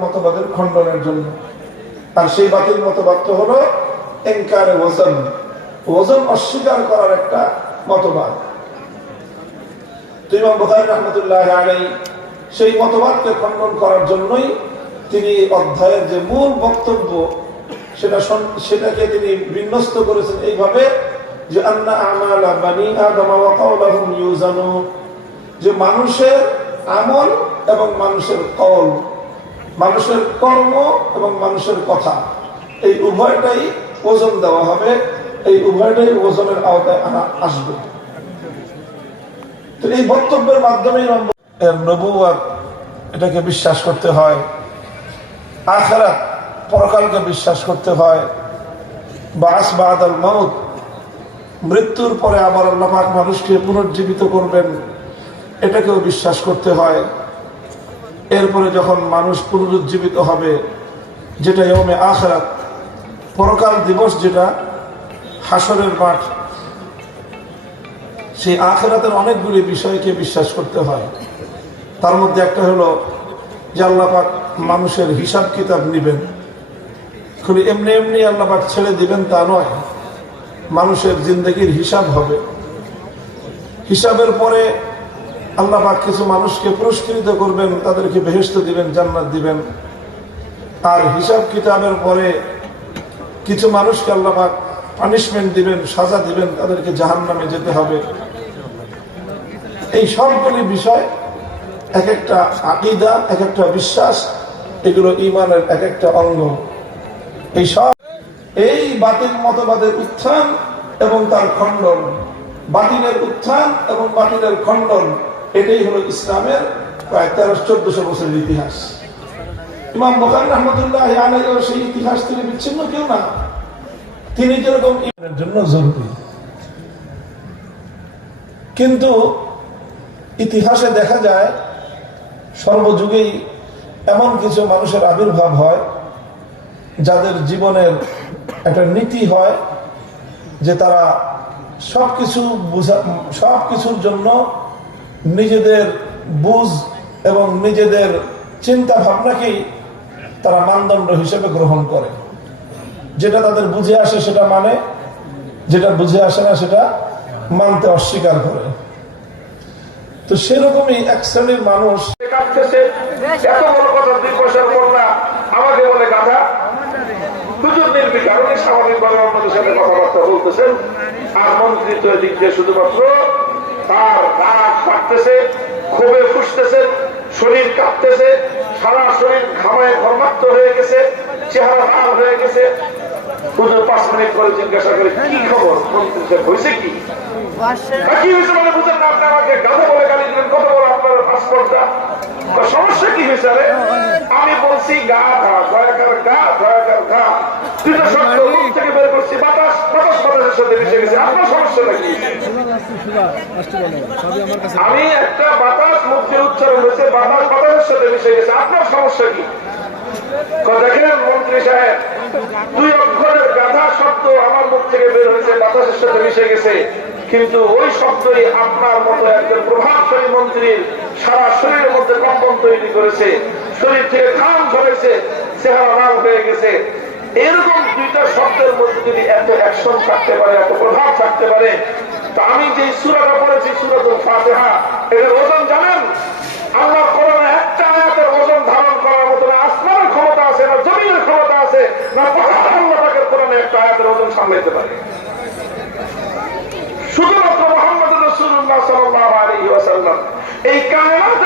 মতবাদের খণ্ডনের জন্য। আর সেই বাতিল মতবাদ তো হলো এনকারে ওজন। ওজন অস্বীকার করার একটা মতবাদ। সেই মতবাদকে খণ্ডন করার জন্যই তিনি অধ্যায়ের যে মূল বক্তব্য, সেটা সেটাকে তিনি বিন্যস্ত করেছেন এইভাবে যে যে মানুষের আমল এবং মানুষের কল মানুষের কর্ম এবং মানুষের কথা। এই উভয়টাই ওজন দেওয়া হবে, এই উভয়টাই ওজনের আওতায় আনা আসবে। এই বক্তব্যের মাধ্যমে এর নবুয়াত এটাকে বিশ্বাস করতে হয়, আখেরাত পরকালকে বিশ্বাস করতে হয়। বাস মৌত মৃত্যুর পরে আবার আল্লাহ মানুষকে পুনর্জীবিত করবেন, এটাকেও বিশ্বাস করতে হয়। এরপরে যখন মানুষ পুনরুজ্জীবিত হবে, যেটা ইয়মে আখরাত, পরকাল দিবস যেটা হাসরের মাঠ, সেই আখেরাতের অনেকগুলি বিষয়কে বিশ্বাস করতে হয়। তার মধ্যে একটা হলো যে আল্লাপাক মানুষের হিসাব কিতাব নিবেন। খালি এমনি এমনি আল্লাপাক ছেড়ে দিবেন তা নয়, মানুষের জিন্দগির হিসাব হবে। হিসাবের পরে আল্লাপাক কিছু মানুষকে পুরস্কৃত করবেন, তাদেরকে বেহেস্ত দিবেন, জান্নাত দিবেন। আর হিসাব কিতাবের পরে কিছু মানুষকে আল্লাপাক পানিশমেন্ট দিবেন, সাজা দিবেন, তাদেরকে জাহান নামে যেতে হবে। এই সবগুলি বিষয় এক একটা আকিদা এক একটা বিশ্বাস, এগুলো ইমানের এক একটা অঙ্গ। এই সব, এই বাতিল মতবাদের উত্থান এবং তার খণ্ডন। বাতিলের উত্থান এবং বাতিলের খণ্ডন এটাই হলো ইসলামের প্রায় তেরোশো চোদ্দশো বছরের ইতিহাস। ইমাম বখারি রহমতুল্লাহ সেই ইতিহাস থেকে বিচ্ছিন্ন কেউ না। তিনি যেরকম ইমানের জন্য জরুরি। কিন্তু ইতিহাসে দেখা যায়, সর্বযুগেই এমন কিছু মানুষের আবির্ভাব হয়, যাদের জীবনের একটা নীতি হয় যে তারা সবকিছু বুঝা সব কিছুর জন্য নিজেদের বুঝ এবং নিজেদের চিন্তা ভাবনাকেই তারা মানদণ্ড হিসেবে গ্রহণ করে। যেটা তাদের বুঝে আসে সেটা মানে যেটা বুঝে আসে না সেটা মানতে অস্বীকার করে। তো সেরকমই এক শ্রেণির মানুষ আর মন্ত্রী তো এদিক দিয়ে শুধুমাত্র তার রাগ ফাটতেছে ক্ষোভে ফুসতেছে শরীর কাঁপতেছে সারা শরীর ঘামায় ঘর্মাক্ত হয়ে গেছে চেহারা লাল হয়ে গেছে। হুজুর পাঁচ মিনিট পরে জিজ্ঞাসা করে কি খবর? হয়েছে কি? কি হয়েছে মানে বুঝেন না আপনি আমাকে গাধা বলে গালি দিলেন কত বড় আপনার পাসপোর্টটা সমস্যা কি হয়েছে আরে? আমি বলছি গা ধা গা দয়াকার গা দুটো শব্দ মুখ থেকে বের করছি বাতাস বাতাস বাতাসের কিন্তু ওই শব্দই আপনার মতো একজন প্রভাবশালী মন্ত্রীর সারা শরীরের মধ্যে কম্পন তৈরি করেছে। শরীর থেকে ঘাম ধরেছে চেহারা হয়ে গেছে। এরকম দুইটা শব্দের মধ্যে যদি এত অ্যাকশন থাকতে পারে, এত প্রভাব থাকতে পারে, তো আমি যে সুরাটা পড়েছি, সুরাতুল ফাতেহা এটার ওজন জানেন? আল্লাহর কোরআনে একটা আয়াতের ওজন ধারণ করার মতো না আসমানের ক্ষমতা আছে, না জমিনের ক্ষমতা আছে, না পাহাড় আল্লাহ একটা আয়াতের ওজন সামলাইতে পারে। শুধুমাত্র মোহাম্মদ রসুল্লাহ সাল্লাহ আলী ওয়াসাল্লাম এই একমাত্র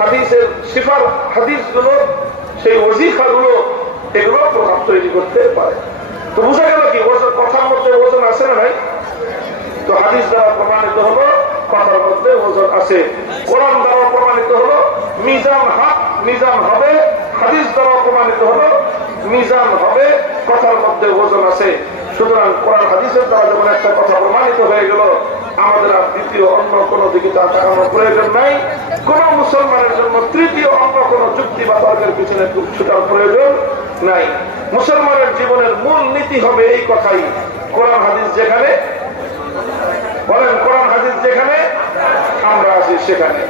হাদিসের সিফার হাদিসগুলো, সেই অজিফাগুলো এগুলো প্রভাব তৈরি করতে পারে। তো বুঝা গেল কি, ওজন কথার মধ্যে ওজন আসে না নাই তো হাদিস দ্বারা প্রমাণিত হলো, কথার মধ্যে ওজন আছে। কোরআন দ্বারা প্রমাণিত হলো, মিজান হাত মিজান হবে। হাদিস দ্বারা প্রমাণিত হলো, মিজান হবে, কথার মধ্যে ওজন আছে। সুতরাং কোরআন হাদিসের দ্বারা যখন একটা কথা প্রমাণিত হয়ে গেল, আমাদের আর দ্বিতীয় অন্য কোনো দিকে তা তাকানোর প্রয়োজন নাই। কোন মুসলমানের জন্য তৃতীয় অন্য কোনো যুক্তি বা তর্কের পিছনে ছুটার প্রয়োজন নাই। মুসলমানের জীবনের মূল নীতি হবে এই কথাই। কোরআন হাদিস যেখানে, বলেন কোরআন হাদিস যেখানে, আমরা আছি সেখানে।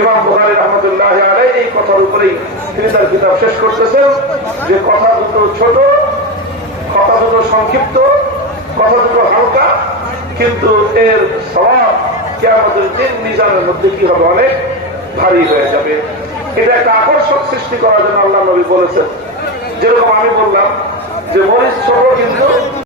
ইমাম বুখারী রহমতুল্লাহ আলাই এই কথার উপরেই তিনি তার কিতাব শেষ করতেছেন যে কথা দুটো ছোট দুটো সংক্ষিপ্ত দুটো হালকা, কিন্তু এর স্বভাব কেয়ামতের দিন নিজামের মধ্যে কি হবে অনেক ভারী হয়ে যাবে। এটা একটা আকর্ষণ সৃষ্টি করার জন্য আল্লাহ নবী বলেছেন। যেরকম আমি বললাম যে মরিচ ছোট কিন্তু